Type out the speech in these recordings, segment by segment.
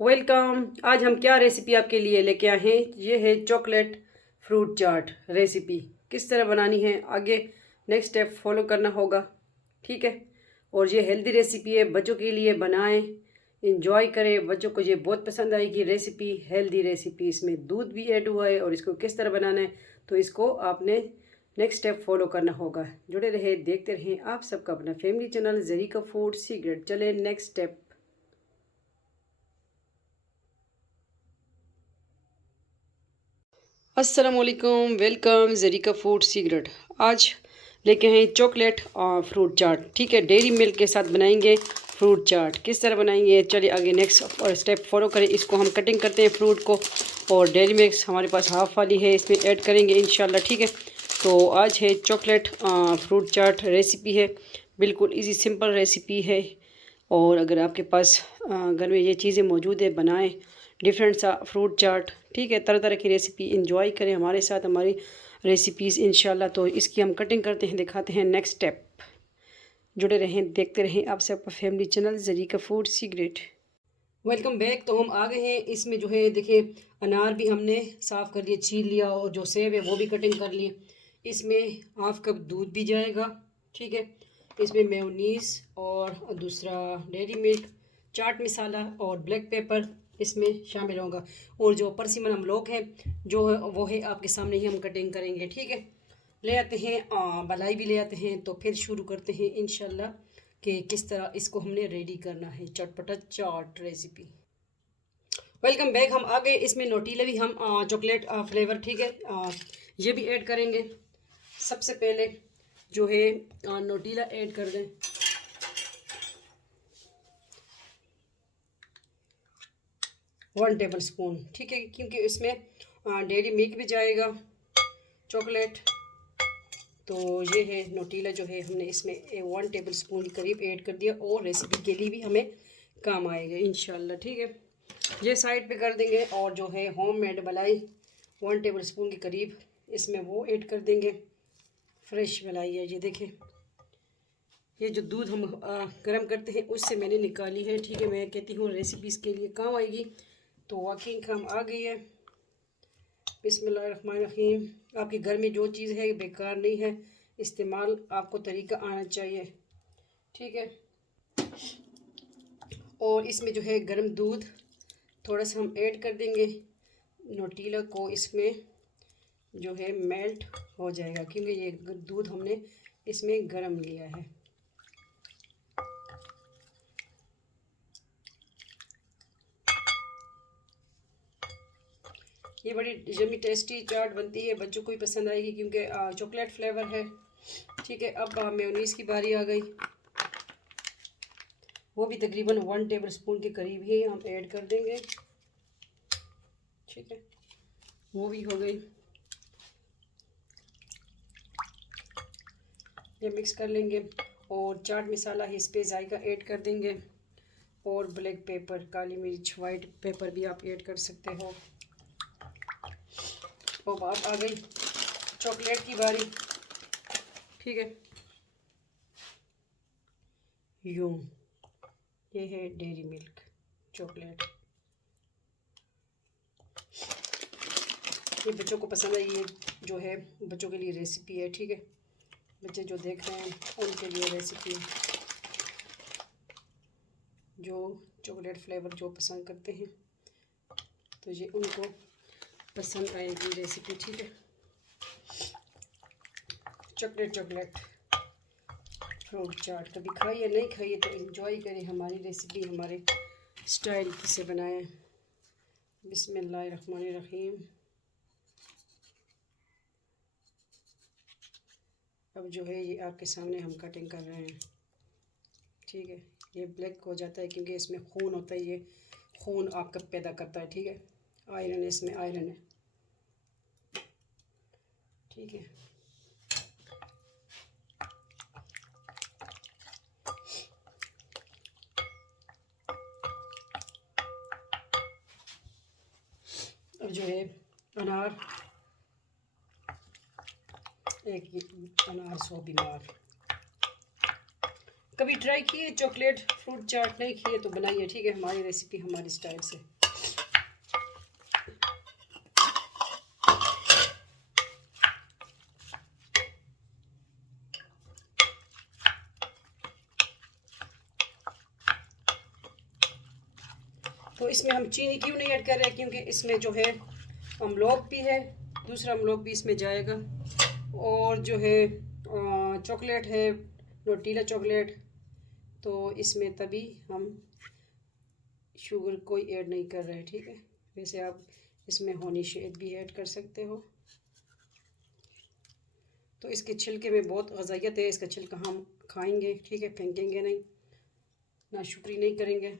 Welcome. आज हम क्या रेसिपी आपके लिए लेके आए हैं। ये है चॉकलेट फ्रूट चाट रेसिपी। किस तरह बनानी है आगे नेक्स्ट स्टेप फॉलो करना होगा, ठीक है। और ये हेल्दी रेसिपी है, बच्चों के लिए बनाएं, इंजॉय करें। बच्चों को ये बहुत पसंद आएगी रेसिपी, हेल्दी रेसिपी। इसमें दूध भी ऐड हुआ है और इसको किस तरह बनाना है तो इसको आपने नेक्स्ट स्टेप फॉलो करना होगा। जुड़े रहे, देखते रहें आप सबका अपना family channel Zarika food secret. चले नेक्स्ट स्टेप। अस्सलामुअलैकुम, वेलकम जरीका फूड सीक्रेट। आज लेके हैं चॉकलेट और फ्रूट चाट, ठीक है। डेयरी मिल्क के साथ बनाएंगे फ्रूट चाट। किस तरह बनाएंगे चलिए आगे नेक्स्ट स्टेप फॉलो करें। इसको हम कटिंग करते हैं फ्रूट को, और डेयरी मिल्क हमारे पास हाफ़ वाली है, इसमें ऐड करेंगे इंशाल्लाह, ठीक है। तो आज है चॉकलेट फ्रूट चाट रेसिपी है, बिल्कुल इजी सिंपल रेसिपी है। और अगर आपके पास घर में ये चीज़ें मौजूद है, बनाएं डिफरेंट सा फ्रूट चाट, ठीक है। तरह तरह की रेसिपी इंजॉय करें हमारे साथ, हमारी रेसिपीज़ इंशाल्लाह। तो इसकी हम कटिंग करते हैं, दिखाते हैं नेक्स्ट स्टेप। जुड़े रहें, देखते रहें आप सबका family channel Zarika food secret. Welcome back. तो हम आ गए हैं। इसमें जो है देखिए, अनार भी हमने साफ़ कर लिया, छील लिया, और जो सेब है वो भी कटिंग कर लिए। इसमें हाफ कप दूध भी जाएगा, ठीक है। इसमें मेयोनीज़ और दूसरा डेयरी मिल्क, चाट मसाला और ब्लैक पेपर इसमें शामिल होगा। और जो परसिमन हम लोग हैं जो है वो है आपके सामने ही हम कटिंग करेंगे, ठीक है। ले आते हैं बलाई भी ले आते हैं। तो फिर शुरू करते हैं इंशाल्लाह कि किस तरह इसको हमने रेडी करना है, चटपटा चाट रेसिपी। Welcome back. हम आ गए। इसमें नोटीला भी हम चॉकलेट फ्लेवर, ठीक है, ये भी ऐड करेंगे। सबसे पहले जो है नोटीला ऐड कर दें, 1 टेबल स्पून, ठीक है, क्योंकि इसमें डेयरी मिल्क भी जाएगा, चॉकलेट। तो ये है नोटीला जो है हमने इसमें 1 टेबल स्पून के करीब ऐड कर दिया, और रेसिपी के लिए भी हमें काम आएगा इंशाल्लाह, ठीक है। ये साइड पे कर देंगे। और जो है होममेड मलाई 1 टेबल स्पून के करीब इसमें वो ऐड कर देंगे। फ्रेश मलाई है ये देखें। ये जो दूध हम गर्म करते हैं उससे मैंने निकाली है, ठीक है। मैं कहती हूँ रेसिपीज़ के लिए काम आएगी, तो वाकई काम आ गई है। बिस्मिल्लाहिर्रहमानिर्रहीम। आपके घर में जो चीज़ है बेकार नहीं है, इस्तेमाल आपको तरीका आना चाहिए, ठीक है। और इसमें जो है गर्म दूध थोड़ा सा हम ऐड कर देंगे। नोटीला को इसमें जो है मेल्ट हो जाएगा, क्योंकि ये दूध हमने इसमें गर्म लिया है। ये बड़ी यम्मी टेस्टी चाट बनती है, बच्चों को ही पसंद आएगी क्योंकि चॉकलेट फ्लेवर है, ठीक है। अब मेयोनीज़ की बारी आ गई। वो भी तकरीबन 1 टेबल स्पून के करीब ही हम ऐड कर देंगे, ठीक है। वो भी हो गई। ये मिक्स कर लेंगे, और चाट मसाला इस पे जायका ऐड कर देंगे, और ब्लैक पेपर, काली मिर्च, वाइट पेपर भी आप ऐड कर सकते हो। वो बात आ गई चॉकलेट की बारी, ठीक है। यूं ये है डेयरी मिल्क चॉकलेट। ये बच्चों को पसंद है, ये जो है बच्चों के लिए रेसिपी है, ठीक है। बच्चे जो देख रहे हैं उनके लिए रेसिपी है, जो चॉकलेट फ्लेवर जो पसंद करते हैं तो ये उनको पसंद आएगी रेसिपी, ठीक है। चॉकलेट फ्रूट चाट कभी खाइए, नहीं खाइए तो एंजॉय करें हमारी रेसिपी, हमारे स्टाइल से बनाएं। बिस्मिल्लाहिर्रहमानिर्रहीम। अब जो है ये आपके सामने हम कटिंग कर रहे हैं, ठीक है। ये ब्लैक हो जाता है क्योंकि इसमें खून होता है, ये खून आपका पैदा करता है, ठीक है। आयरन है, इसमें आयरन है, ठीक है। अब जो है अनार, एक अनार 100 बीमार, कभी ट्राई किए चॉकलेट फ्रूट चाट? नहीं किए तो बनाइए, ठीक है, हमारी रेसिपी हमारी स्टाइल से। तो इसमें हम चीनी क्यों नहीं ऐड कर रहे हैं, क्योंकि इसमें जो है अमलोक भी है, दूसरा अमलोक भी इसमें जाएगा, और जो है चॉकलेट है, नोटीला चॉकलेट, तो इसमें तभी हम शुगर कोई ऐड नहीं कर रहे हैं, ठीक है। वैसे आप इसमें हनी शेक भी ऐड कर सकते हो। तो इसके छिलके में बहुत ग़ज़ाइयत है, इसका छिलका हम खाएंगे, ठीक है, फेंकेंगे नहीं, ना शुक्री नहीं करेंगे।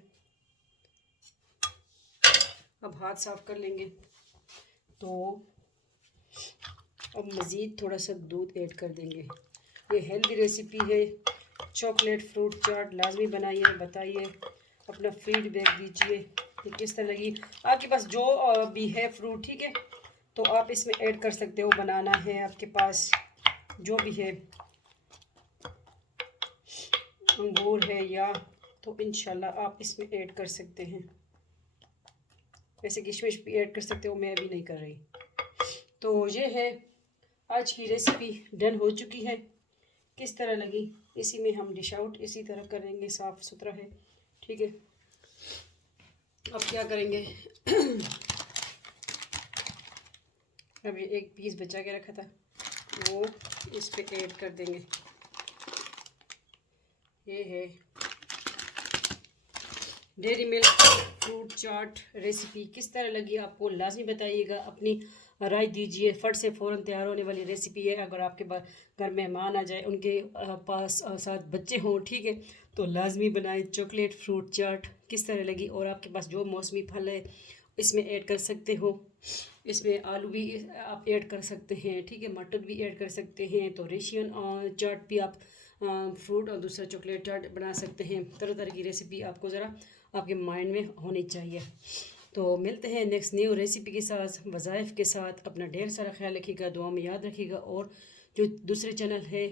अब हाथ साफ़ कर लेंगे। तो अब मज़ीद थोड़ा सा दूध ऐड कर देंगे। ये हेल्दी रेसिपी है, चॉकलेट फ्रूट चाट लाजमी बनाइए, बताइए, अपना फीडबैक दीजिए कि किस तरह लगी। आपके पास जो भी है फ्रूट, ठीक है, तो आप इसमें ऐड कर सकते हो। बनाना है आपके पास जो भी है, अंगूर है या, तो इंशाल्लाह आप इसमें ऐड कर सकते हैं। वैसे किशमिश भी ऐड कर सकते हो, मैं अभी नहीं कर रही। तो ये है आज की रेसिपी डन हो चुकी है। किस तरह लगी, इसी में हम डिश आउट इसी तरह करेंगे, साफ़ सुथरा है, ठीक है। अब क्या करेंगे अभी एक पीस बचा के रखा था, वो इस पे ऐड कर देंगे। ये है डेयरी मिल्क फ्रूट चाट रेसिपी। किस तरह लगी आपको लाजमी बताइएगा, अपनी राय दीजिए। फट से फ़ौरन तैयार होने वाली रेसिपी है। अगर आपके घर मेहमान आ जाए, उनके पास साथ बच्चे हों, ठीक है, तो लाजमी बनाएं चॉकलेट फ्रूट चाट। किस तरह लगी, और आपके पास जो मौसमी फल है इसमें ऐड कर सकते हो। इसमें आलू भी आप ऐड कर सकते हैं, ठीक है, मटर भी ऐड कर सकते हैं। तो रेशियन चाट भी आप फ्रूट और दूसरा चॉकलेट चाट बना सकते हैं। तरह तरह की रेसिपी आपको ज़रा आपके माइंड में होनी चाहिए। तो मिलते हैं नेक्स्ट न्यू रेसिपी के साथ, वज़ाइफ के साथ। अपना ढेर सारा ख्याल रखिएगा, दुआ में याद रखिएगा। और जो दूसरे चैनल है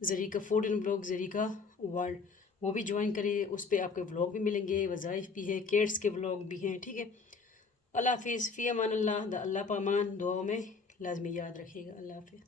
Zarika food and blog, Zarika world, वो भी ज्वाइन करिए। उस पर आपके व्लॉग भी मिलेंगे, वज़ाइफ भी है, किड्स के व्लॉग भी हैं, ठीक है। अल्लाह हाफिज़, फ़ी अमान अल्लाह, द अल्लाह पामान। दुआओं में लाजमी याद रखिएगा। अल्लाह हाफिज़।